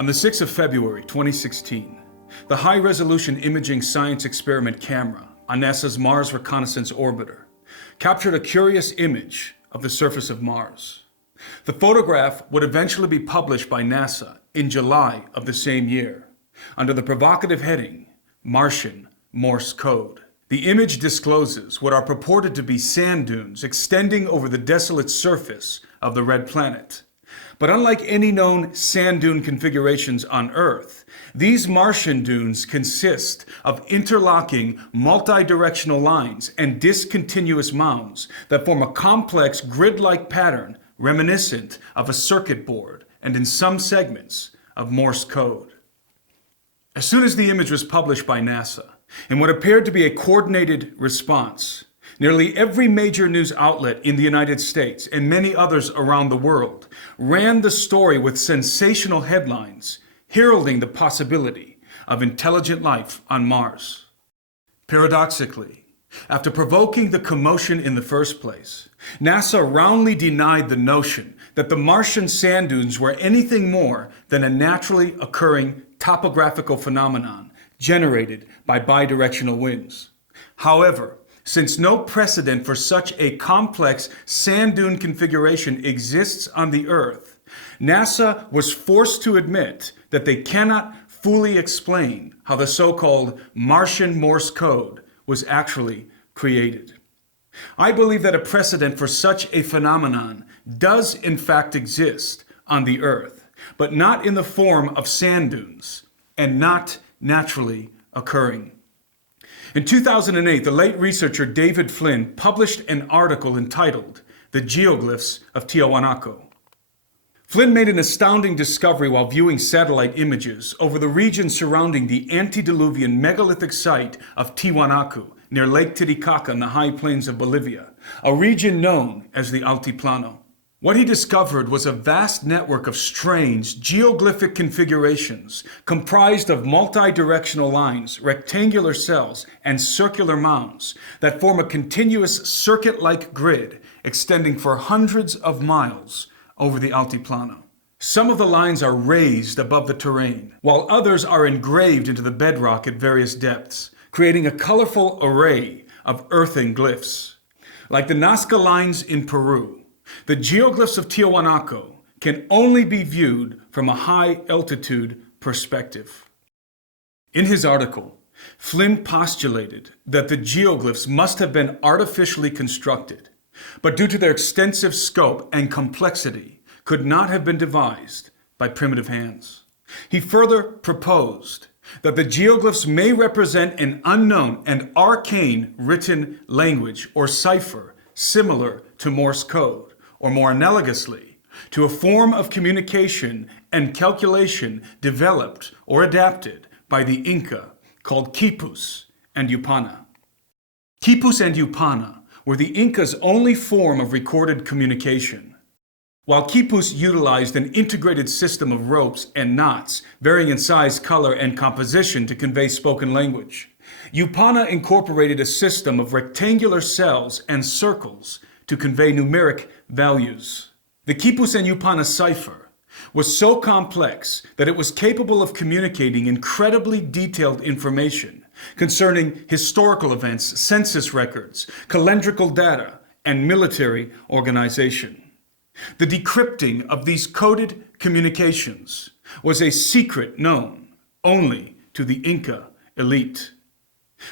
On the 6th of February 2016, the high-resolution imaging science experiment camera on NASA's Mars Reconnaissance Orbiter captured a curious image of the surface of Mars. The photograph would eventually be published by NASA in July of the same year, under the provocative heading, Martian Morse Code. The image discloses what are purported to be sand dunes extending over the desolate surface of the red planet. But unlike any known sand dune configurations on Earth, these Martian dunes consist of interlocking multi-directional lines and discontinuous mounds that form a complex grid-like pattern reminiscent of a circuit board and, in some segments, of Morse code. As soon as the image was published by NASA, in what appeared to be a coordinated response, nearly every major news outlet in the United States and many others around the world ran the story with sensational headlines heralding the possibility of intelligent life on Mars. Paradoxically, after provoking the commotion in the first place, NASA roundly denied the notion that the Martian sand dunes were anything more than a naturally occurring topographical phenomenon generated by bidirectional winds. However, since no precedent for such a complex sand dune configuration exists on the Earth, NASA was forced to admit that they cannot fully explain how the so-called Martian Morse Code was actually created. I believe that a precedent for such a phenomenon does in fact exist on the Earth, but not in the form of sand dunes and not naturally occurring. In 2008, the late researcher David Flynn published an article entitled "The Geoglyphs of Tiahuanaco." Flynn made an astounding discovery while viewing satellite images over the region surrounding the antediluvian megalithic site of Tiahuanaco near Lake Titicaca in the high plains of Bolivia, a region known as the Altiplano. What he discovered was a vast network of strange geoglyphic configurations comprised of multi-directional lines, rectangular cells, and circular mounds that form a continuous circuit-like grid extending for hundreds of miles over the Altiplano. Some of the lines are raised above the terrain, while others are engraved into the bedrock at various depths, creating a colorful array of earthen glyphs. Like the Nazca lines in Peru, the geoglyphs of Tiahuanaco can only be viewed from a high-altitude perspective. In his article, Flynn postulated that the geoglyphs must have been artificially constructed, but due to their extensive scope and complexity, could not have been devised by primitive hands. He further proposed that the geoglyphs may represent an unknown and arcane written language or cipher similar to Morse code, or more analogously, to a form of communication and calculation developed or adapted by the Inca called quipus and yupana. Quipus and yupana were the Inca's only form of recorded communication. While quipus utilized an integrated system of ropes and knots, varying in size, color, and composition to convey spoken language, yupana incorporated a system of rectangular cells and circles to convey numeric values. The quipus and yupana cipher was so complex that it was capable of communicating incredibly detailed information concerning historical events, census records, calendrical data, and military organization. The decrypting of these coded communications was a secret known only to the Inca elite.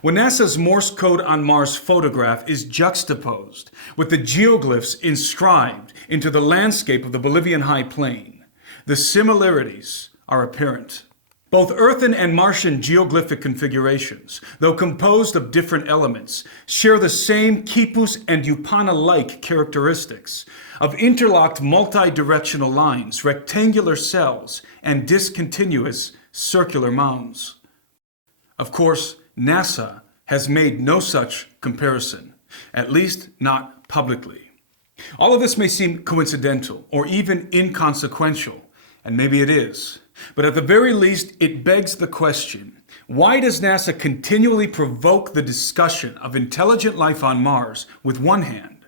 When NASA's Morse code on Mars photograph is juxtaposed with the geoglyphs inscribed into the landscape of the Bolivian high plain, the similarities are apparent. Both earthen and Martian geoglyphic configurations, though composed of different elements, share the same quipus and yupana-like characteristics of interlocked multi-directional lines, rectangular cells, and discontinuous circular mounds. Of course, NASA has made no such comparison, at least not publicly. All of this may seem coincidental or even inconsequential, and maybe it is. But at the very least, it begs the question, why does NASA continually provoke the discussion of intelligent life on Mars with one hand,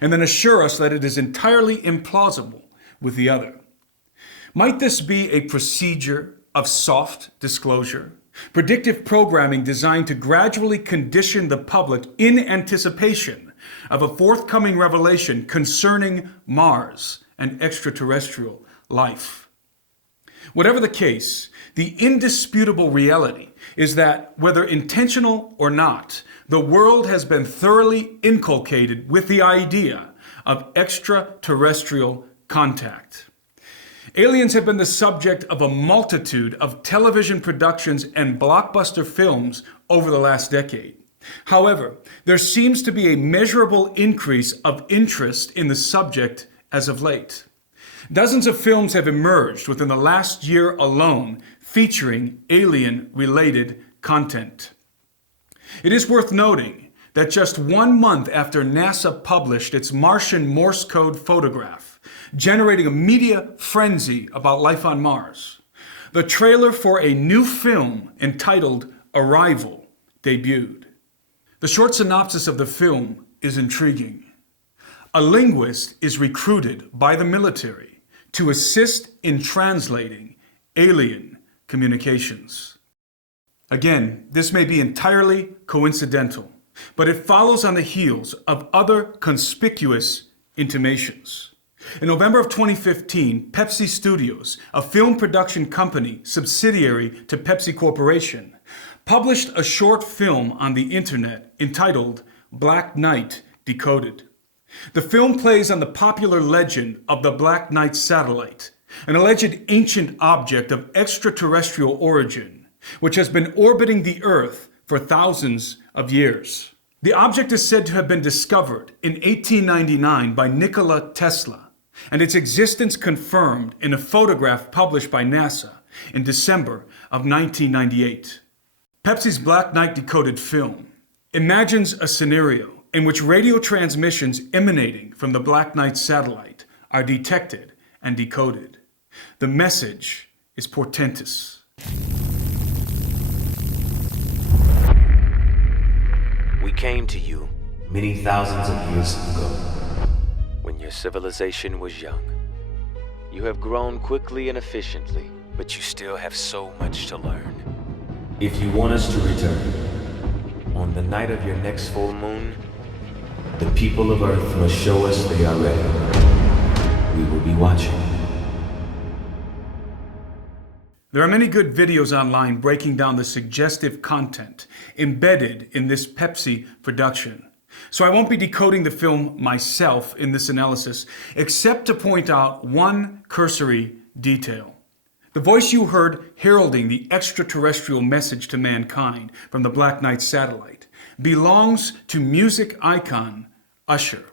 and then assure us that it is entirely implausible with the other? Might this be a procedure of soft disclosure? Predictive programming designed to gradually condition the public in anticipation of a forthcoming revelation concerning Mars and extraterrestrial life. Whatever the case, the indisputable reality is that, whether intentional or not, the world has been thoroughly inculcated with the idea of extraterrestrial contact. Aliens have been the subject of a multitude of television productions and blockbuster films over the last decade. However, there seems to be a measurable increase of interest in the subject as of late. Dozens of films have emerged within the last year alone featuring alien-related content. It is worth noting that just 1 month after NASA published its Martian Morse Code photograph, generating a media frenzy about life on Mars, the trailer for a new film entitled Arrival debuted. The short synopsis of the film is intriguing. A linguist is recruited by the military to assist in translating alien communications. Again, this may be entirely coincidental, but it follows on the heels of other conspicuous intimations. In November of 2015, Pepsi Studios, a film production company subsidiary to Pepsi Corporation, published a short film on the internet entitled Black Knight Decoded. The film plays on the popular legend of the Black Knight satellite, an alleged ancient object of extraterrestrial origin, which has been orbiting the Earth for thousands of years. The object is said to have been discovered in 1899 by Nikola Tesla, and its existence confirmed in a photograph published by NASA in December of 1998. Pepsi's Black Knight Decoded film imagines a scenario in which radio transmissions emanating from the Black Knight satellite are detected and decoded. The message is portentous. We came to you many thousands of years ago, when your civilization was young. You have grown quickly and efficiently, but you still have so much to learn. if you want us to return. On the night of your next full moon, The people of Earth must show us they are ready. We will be watching. There are many good videos online breaking down the suggestive content embedded in this Pepsi production. So I won't be decoding the film myself in this analysis, except to point out one cursory detail. The voice you heard heralding the extraterrestrial message to mankind from the Black Knight satellite belongs to music icon Usher.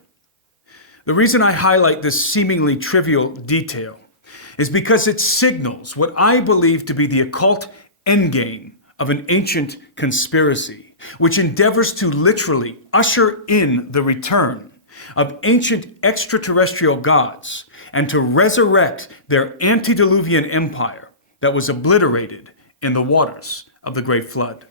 The reason I highlight this seemingly trivial detail is because it signals what I believe to be the occult endgame of an ancient conspiracy, which endeavors to literally usher in the return of ancient extraterrestrial gods and to resurrect their antediluvian empire that was obliterated in the waters of the Great Flood.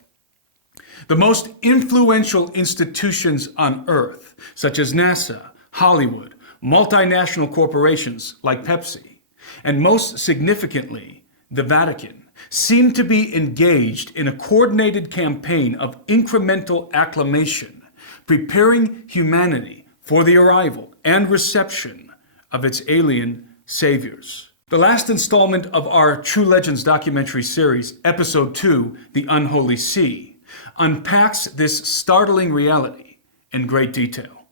The most influential institutions on Earth, such as NASA, Hollywood, multinational corporations like Pepsi, and most significantly, the Vatican, seem to be engaged in a coordinated campaign of incremental acclamation, preparing humanity for the arrival and reception of its alien saviors. The last installment of our True Legends documentary series, Episode 2, The Unholy Sea, unpacks this startling reality in great detail.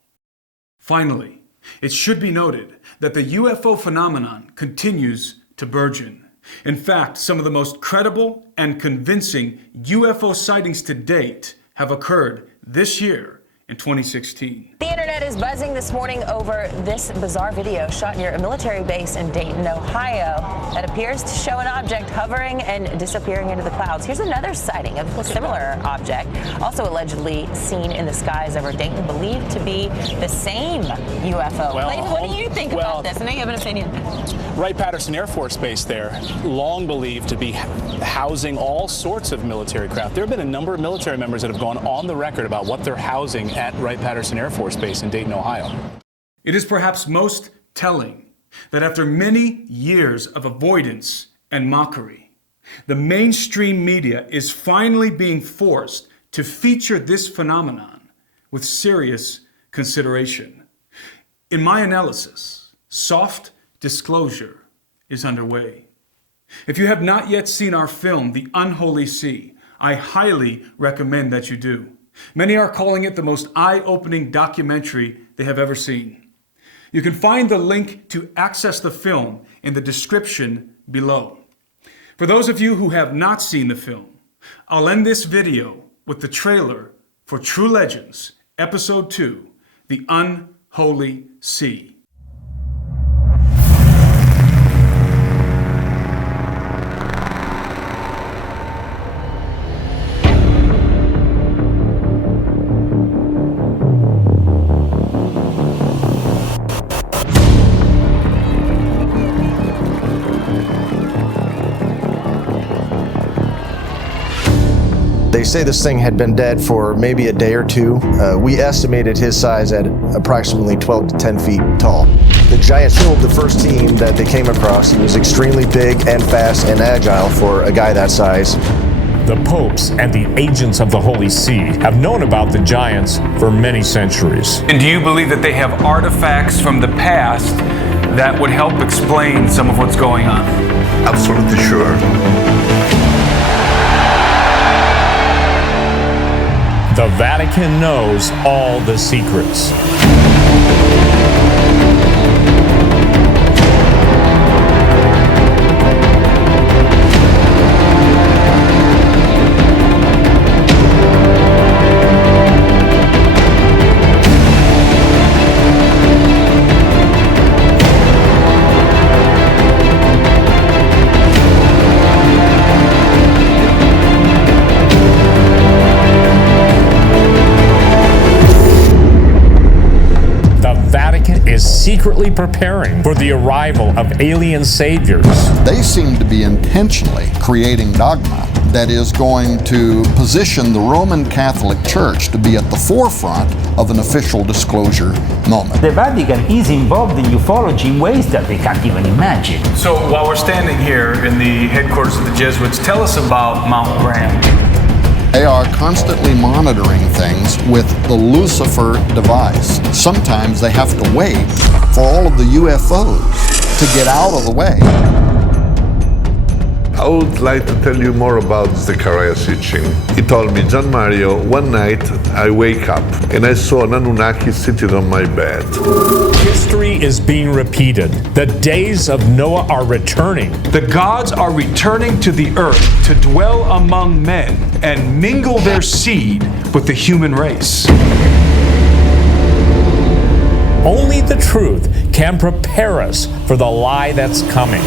Finally, it should be noted that the UFO phenomenon continues to burgeon. In fact, some of the most credible and convincing UFO sightings to date have occurred this year in 2016. The internet is buzzing this morning over this bizarre video shot near a military base in Dayton, Ohio, that appears to show an object hovering and disappearing into the clouds. Here's another sighting of a similar object, also allegedly seen in the skies over Dayton, believed to be the same UFO. Clayton, what do you think about this? I know you have an opinion. Wright-Patterson Air Force Base there, long believed to be housing all sorts of military craft. There have been a number of military members that have gone on the record about what they're housing at Wright-Patterson Air Force Base in Dayton, Ohio. It is perhaps most telling that after many years of avoidance and mockery, the mainstream media is finally being forced to feature this phenomenon with serious consideration. In my analysis, soft disclosure is underway. If you have not yet seen our film, The Unholy Sea, I highly recommend that you do. Many are calling it the most eye-opening documentary they have ever seen. You can find the link to access the film in the description below. For those of you who have not seen the film, I'll end this video with the trailer for True Legends, Episode 2, The Unholy Sea. They say this thing had been dead for maybe a day or two. We estimated his size at approximately 12 to 10 feet tall. The giant killed the first team that they came across. He was extremely big and fast and agile for a guy that size. The popes and the agents of the Holy See have known about the giants for many centuries. And do you believe that they have artifacts from the past that would help explain some of what's going on? Absolutely sure. The Vatican knows all the secrets. Secretly preparing for the arrival of alien saviors. They seem to be intentionally creating dogma that is going to position the Roman Catholic Church to be at the forefront of an official disclosure moment. The Vatican is involved in ufology in ways that they can't even imagine. So while we're standing here in the headquarters of the Jesuits, tell us about Mount Graham. They are constantly monitoring things with the Lucifer device. Sometimes they have to wait for all of the UFOs to get out of the way. I would like to tell you more about Zechariah Sitchin. He told me, John Mario, one night I wake up and I saw an Anunnaki sitting on my bed. History is being repeated. The days of Noah are returning. The gods are returning to the earth to dwell among men and mingle their seed with the human race. Only the truth can prepare us for the lie that's coming.